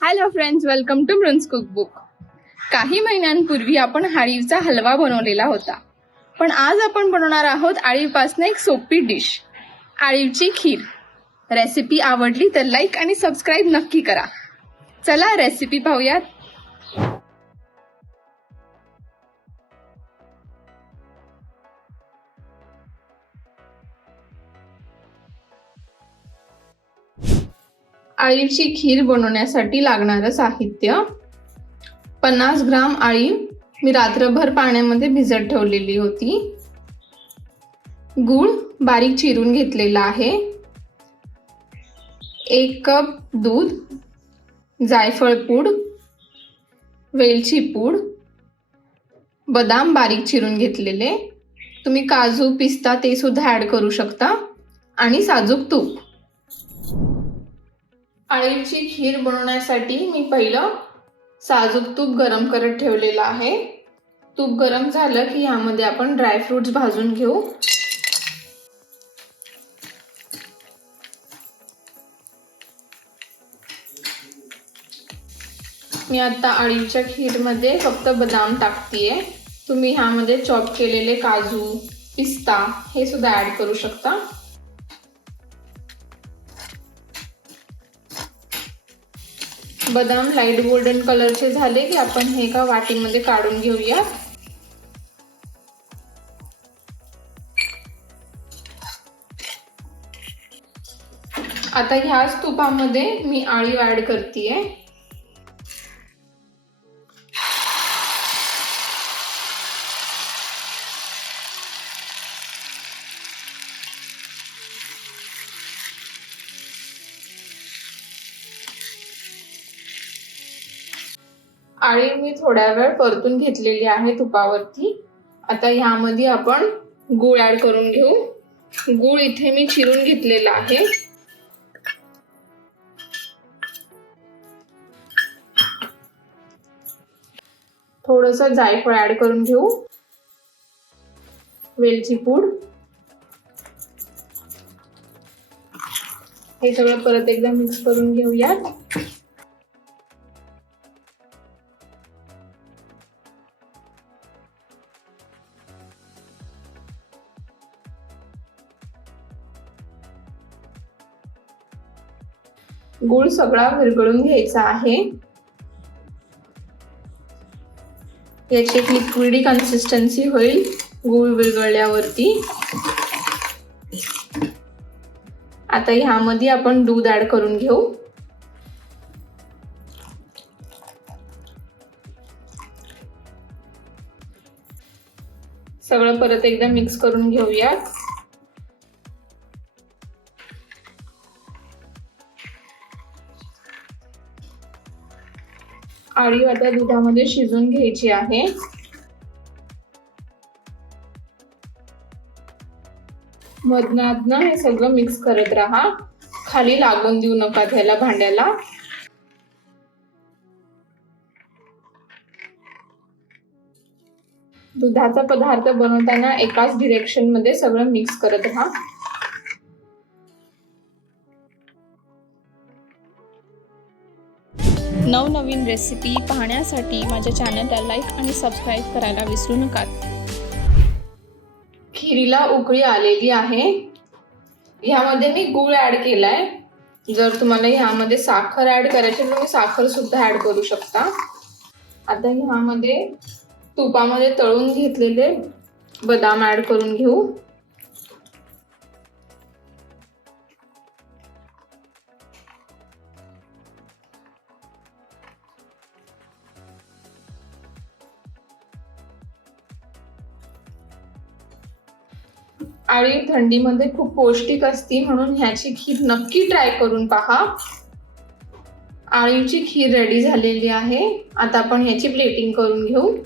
Hello friends, welcome to Mrun's cookbook. काही महिन्यांपूर्वी आपण आळीवचा हलवा बनवलेला होता, पण आज आपण बनवणार आहोत आळीवपासून एक सोपी डिश, आळीवची खीर. रेसिपी आवडली तर लाईक आणि सबस्क्राईब नक्की करा. चला रेसिपी पाहूयात. आळीवची खीर बनवण्यासाठी लागणारं साहित्य: 50 ग्राम आळीव मी रात्रभर पाण्यामध्ये भिजत ठेवलेली होती. गूळ बारीक चिरून घेतलेला आहे. 1 कप दूध, जायफळ पूड, वेलची पूड, बदाम बारीक चिरून घेतलेले, तुम्ही काजू पिस्ता ते सुद्धा ऍड करू शकता, आणि साजूक तूप. आळीवची खीर बनवण्यासाठी मी पहिलं साजूक तूप गरम करत ठेवलेलं आहे. तूप गरम झालं की यामध्ये आपण ड्रायफ्रुट्स भाजून घेऊ. मी आता आळीवच्या खीरमध्ये फक्त बदाम टाकतेय. तुम्ही ह्यामध्ये चॉप केलेले काजू पिस्ता हे सुद्धा ऍड करू शकता. बदाम लाईट गोल्डन कलरचे झाले की आपण हे एका वाटीमध्ये काढून घेऊया. आता ह्याच तुपामध्ये मी आळीव ऍड करतेय. आळीव मी थोड्या वेळ परतून घेतलेली आहे तुपावरती. आता ह्यामध्ये आपण गूळ ऍड करून घेऊ. गूळ इथे मी चिरून घेतलेला आहे. थोडंसं जायफळ ऍड करून घेऊ. वेलची पूड. हे सगळं परत एकदा मिक्स करून घेऊयात. गूळ सगळा विरघळून घ्यायचा आहे. याची एक लिक्विडी कन्सिस्टन्सी होईल गूळ विरघळल्यावरती. आता ह्यामध्ये आपण दूध ऍड करून घेऊ. सगळं परत एकदा मिक्स करून घेऊयात. आळीव आता दुधामध्ये शिजून घ्यायची आहे. मधनं हे सगळं मिक्स करत राहा. खाली लागून देऊ नका त्याला भांड्याला. दुधाचा पदार्थ बनवताना एकाच डिरेक्शन मध्ये सगळं मिक्स करत राहा. नवनवीन रेसिपी पाहण्यासाठी माझ्या चॅनलला लाईक आणि सबस्क्राईब करायला विसरू नका. खीरीला उकळी आलेली आहे. ह्यामध्ये मी गूळ ऍड केलाय. जर तुम्हाला ह्यामध्ये साखर ऍड करायची तर तुम्ही साखर सुद्धा ऍड करू शकता. आता ह्यामध्ये तुपामध्ये तळून घेतलेले बदाम ऍड करून घेऊ. आळीव थंडीमध्ये खूप पौष्टिक असते, म्हणून ह्याची खीर नक्की ट्राय करून पहा. आळीवची खीर रेडी झालेली आहे. आता आपण ह्याची प्लेटिंग करून घेऊ.